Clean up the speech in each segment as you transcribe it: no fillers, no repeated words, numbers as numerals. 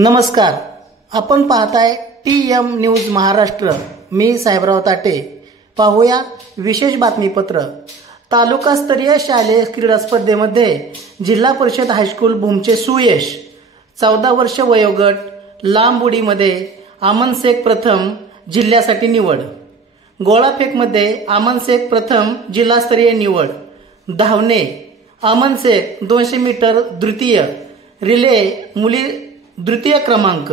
नमस्कार, आपण पाहताय TM न्यूज महाराष्ट्र। मी साहेबराव ताटे। पाहूया विशेष बातमीपत्र। तालुकास्तरीय शालेय क्रीडा स्पर्धेमध्ये जिल्हा परिषद हायस्कूल भूमचे सुयश 14 वर्ष वयोगट लांब उडीमध्ये अमन शेख प्रथम जिल्ह्यासाठी निवड। गोळाफेकमध्ये अमन शेख प्रथम जिल्हास्तरीय निवड। धावणे अमन शेख 200 मीटर द्वितीय। रिले मुली द्वितीय क्रमांक।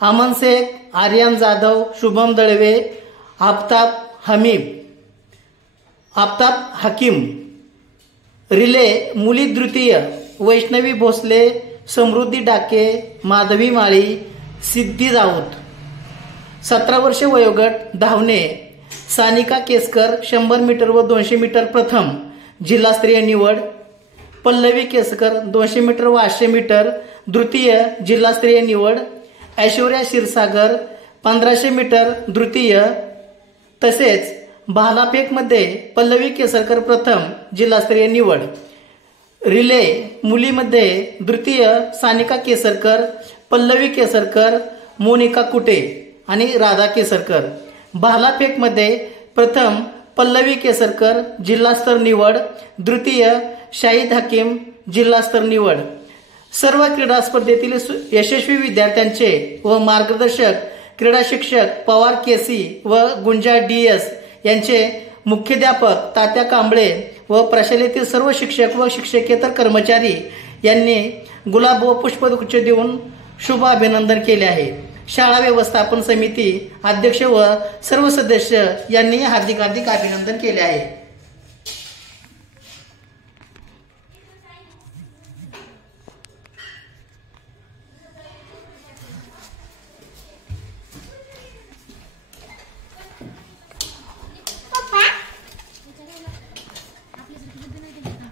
अमन शेख, आर्यन जाधव, शुभम दळवे, आफताब हकीम। रिले मुली द्वितीय। वैष्णवी भोसले, समृद्धी डाके, माधवी माळी, सिद्धी राऊत। 17 वर्ष वयोगट धावणे सानिका केसकर 100 मीटर व 200 मीटर प्रथम जिल्हास्तरीय निवड। पल्लवी केसकर 200 मीटर व 800 मीटर द्वितीय जिल्हास्तरीय निवड। ऐश्वर्या क्षीरसागर 1500 मीटर द्वितीय। तसेच भालाफेकमध्ये पल्लवी केसरकर प्रथम जिल्हास्तरीय निवड। रिले मुलीमध्ये द्वितीय सानिका केसरकर, पल्लवी केसरकर, मोनिका कुटे आणि राधा केसरकर। भालाफेकमध्ये प्रथम पल्लवी केसरकर जिल्हास्तर निवड, द्वितीय शाहिद हकीम जिल्हास्तर निवड। सर्व क्रीडा स्पर्धेतील यशस्वी विद्यार्थ्यांचे व मार्गदर्शक क्रीडा शिक्षक पवार केसी व गुंजा DS यांचे मुख्याध्यापक तात्या कांबळे व प्रशालेतील सर्व शिक्षक व शिक्षकेतर कर्मचारी यांनी गुलाब व पुष्पगुच्छ देऊन शुभ अभिनंदन केले आहे। शाळा व्यवस्थापन समिती अध्यक्ष व सर्व सदस्य यांनी हार्दिक अभिनंदन केले आहे।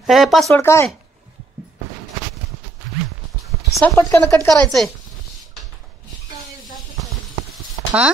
हे पासवर्ड काय सांग, पटकन कट करायचंय। हाँ